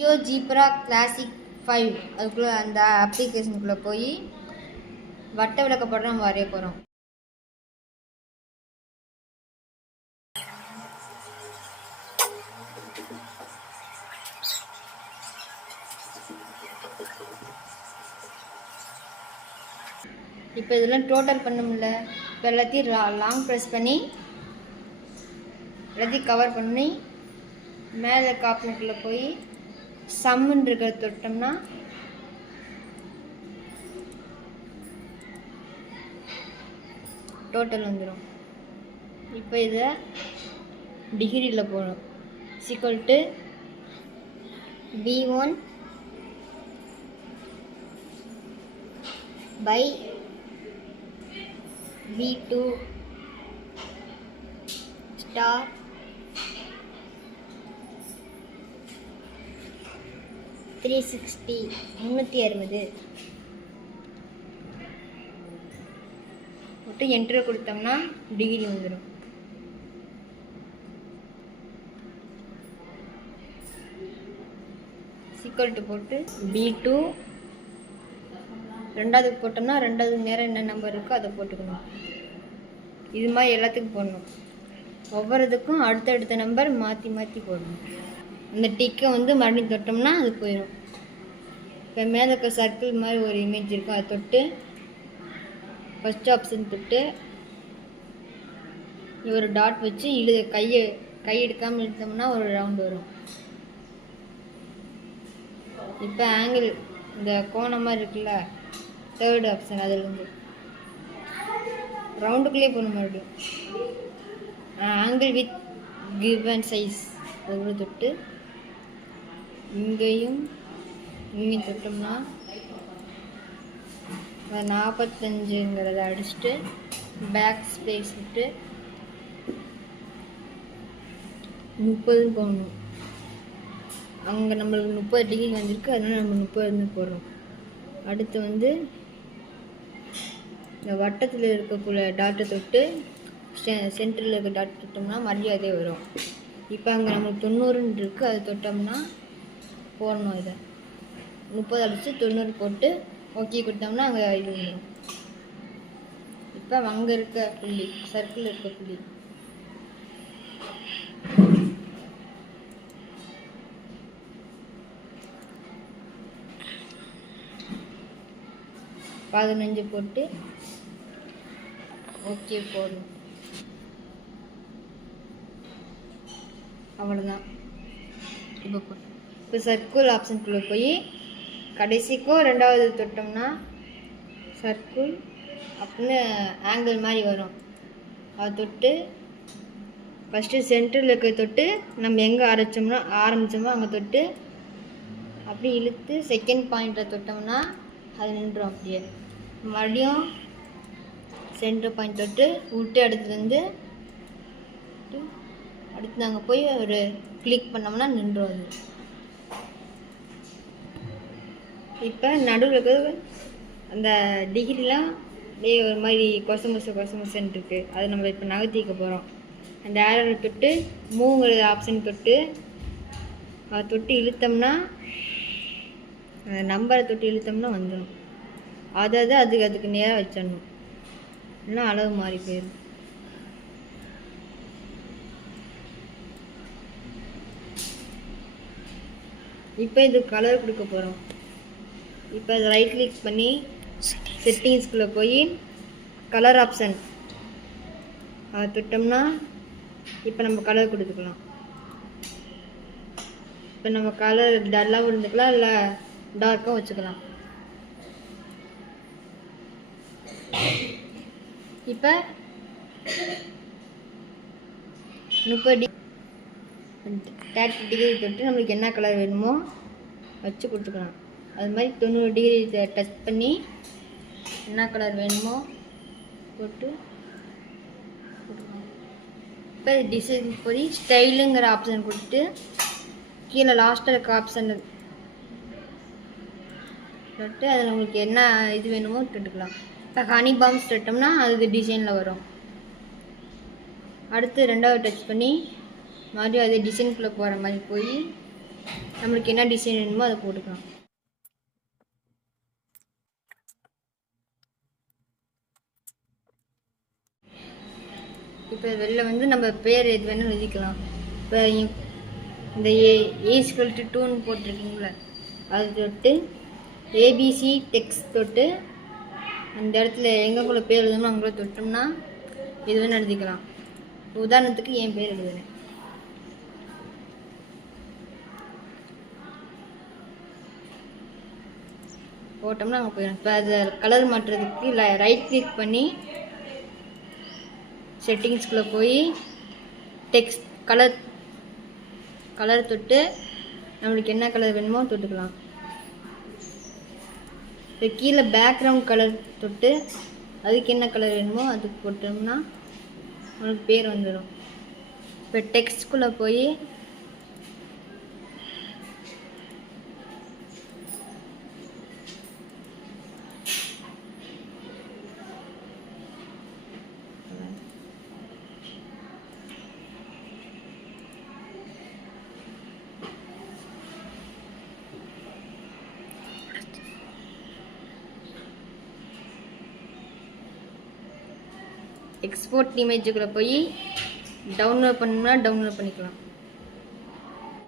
GeoGebra classic 5 அதுக்குள்ளே அந்த அப்ளிகேஷனுக்குள்ளே போய் வட்ட விளக்கப்படம் நம்ம வரைய போகிறோம். இப்போ இதெல்லாம் டோட்டல் பண்ண முடியல. இப்போ எல்லாத்தையும் லாங் ப்ரெஸ் பண்ணி எல்லாத்தையும் கவர் பண்ணி மேலே காப்னக்குள்ளே போய் சம்முன்னு இருக்கிற தொட்டோம்னா டோட்டல் வந்துடும். இப்போ இதை டிகிரியில் போகணும். Equal to V1 by V2 star (360) 360 போட்டு என்ட்ரு கொடுத்தோம்னா டிகிரி வந்துடும். ஈக்குவல் டு போட்டு V2 ரெண்டாவதுக்கு போட்டோம்னா ரெண்டாவது நேரம் என்ன நம்பர் இருக்கோ அதை போட்டுக்கணும். இது மாதிரி எல்லாத்துக்கும் போடணும். ஒவ்வொரு இதுக்கும் அடுத்தடுத்த நம்பர் மாற்றி மாற்றி போடணும். அந்த டிக்கை மறுபடியும் தொட்டோம்னா அது போயிடும். இப்போ மேலே இருக்க சர்க்கிள் மாதிரி ஒரு இமேஜ் இருக்கும், அதை தொட்டு ஃபஸ்ட் ஆப்ஷன் தொட்டு ஒரு டாட் வச்சு கை எடுக்காமல் இழுத்தோம்னா ஒரு ரவுண்டு வரும். இப்போ ஆங்கிள் இந்த கோணம் மாதிரி இருக்குல்ல, தேர்ட் ஆப்ஷன் அதுலேருந்து ரவுண்டுக்குள்ளேயே போகணும். மறுபடியும் ஆங்கிள் வித் கிவன் சைஸ் அதுக்குள்ளே தொட்டு இங்கேயும் தொட்டோம்னா 45ங்கிறத அடிச்சுட்டு பேக் ஸ்பேஸ் விட்டு 30 போகணும். அங்கே நம்மளுக்கு 30 டிகிரி வந்திருக்கு, அதனால் நம்ம 30 போடுறோம். அடுத்து இந்த வட்டத்தில் இருக்கக்கூடிய டாட்டை தொட்டு சென்டரில் இருக்க டாட் தொட்டோம்னா மறுபடியும் அதே வரும். இப்போ அங்கே நம்மளுக்கு 90 இருக்குது, அதை தொட்டோம்னா போடணும். இதை 30 அடித்து 90 போட்டு ஓகே கொடுத்தோம்னா அங்கே இது வந்துடும். இப்போ அங்கே இருக்க புள்ளி சர்க்கிள் இருக்க புள்ளி பதினஞ்சு போட்டு ஓகே போடணும். அவ்வளோதான். இப்போ சர்க்கிள் ஆப்ஷனுக்குள்ளே போய் கடைசிக்கும் ரெண்டாவது தொட்டோம்னா சர்க்கிள் அப்படின்னு ஆங்கிள் மாதிரி வரும். அதை தொட்டு ஃபஸ்ட்டு சென்டரில் இருக்க தொட்டு நம்ம எங்கே ஆரம்பித்தோமோ அங்கே தொட்டு அப்படி இழுத்து செகண்ட் பாயிண்ட்டில் தொட்டோம்னா அது நின்றுடும். அப்படியே மறுபடியும் சென்டர் பாயிண்ட் தொட்டு விட்டு அடுத்து நாங்கள் போய் ஒரு கிளிக் பண்ணோம்னா நின்றுடும் அது. இப்போ நடுவில் இருக்கிறது அந்த டிகிரிலாம் அப்படியே ஒரு மாதிரி கொசமுசன்னு இருக்குது, அதை நம்ம இப்போ நகர்த்திக்க போகிறோம். அந்த ஏரோவை தொட்டு மூங்கிற ஆப்ஷன் தொட்டு அதை தொட்டு இழுத்தோம்னா அந்த நம்பரை தொட்டு இழுத்தோம்னா வந்துடும். அதாவது அதுக்கு நேராக வச்சிடணும், இல்லைன்னா அளவு மாறி போயிடும். இப்போ இது கலர் கொடுக்க போகிறோம். இப்போ அதை ரைட் கிளிக் பண்ணி செட்டிங்ஸ்குள்ளே போய் கலர் ஆப்ஷன் அதை தொட்டோம்னா இப்போ நம்ம கலர் கொடுத்துக்கலாம். இப்போ நம்ம கலர் டல்லாக விழுந்துக்கலாம், இல்லை டார்க்காக வச்சுக்கலாம். இப்போ 30 டிகிரி தொட்டு நம்மளுக்கு என்ன கலர் வேணுமோ வச்சு கொடுத்துக்கலாம். அது மாதிரி 90 டிகிரி டச் பண்ணி என்ன கலர் வேணுமோ போட்டு இப்போ டிசைன் போய் ஸ்டைலுங்கிற ஆப்ஷன் கொடுத்து கீழே லாஸ்ட்டில் இருக்க ஆப்ஷன் தொட்டு அதில் நம்மளுக்கு என்ன இது வேணுமோ தொட்டுக்கலாம். இப்போ ஹனி பாம்ஸ் தொட்டோம்னா அது டிசைனில் வரும். அடுத்து ரெண்டாவது டச் பண்ணி மறுபடியும் அதே டிசைனுக்குள்ளே போகிற மாதிரி போய் நம்மளுக்கு என்ன டிசைன் வேணுமோ அதை போட்டுக்கலாம். இப்போ வெளில வந்து நம்ம பேர் எது வேணும் எழுதிக்கலாம். இப்போ இந்த A=2ன்னு போட்டிருக்கீங்களே அது தொட்டு ஏபிசி டெக்ஸ்ட் தொட்டு அந்த இடத்துல எங்கக்குள்ள பேர் எழுதணும் அங்கே தொட்டோம்னா இது வேணும் எழுதிக்கலாம். உதாரணத்துக்கு என் பேர் எழுதுறேன். போட்டோம்னா அங்கே போயிடும். இப்போ அதை கலர் மாற்றுறதுக்கு ரைட் கிளிக் பண்ணி செட்டிங்ஸ்குள்ளே போய் டெக்ஸ்ட் கலர் தொட்டு நம்மளுக்கு என்ன கலர் வேணுமோ தொட்டுக்கலாம். இப்போ கீழே பேக்ரவுண்ட் கலர் தொட்டு அதுக்கு என்ன கலர் வேணுமோ அதுக்கு போட்டோம்னா நம்மளுக்கு பேர் வந்துடும். இப்போ டெக்ஸ்ட்குள்ளே போய் எக்ஸ்போர்ட் இமேஜுக்குள்ளே போய் டவுன்லோட் பண்ணணும்னா டவுன்லோட் பண்ணிக்கலாம்.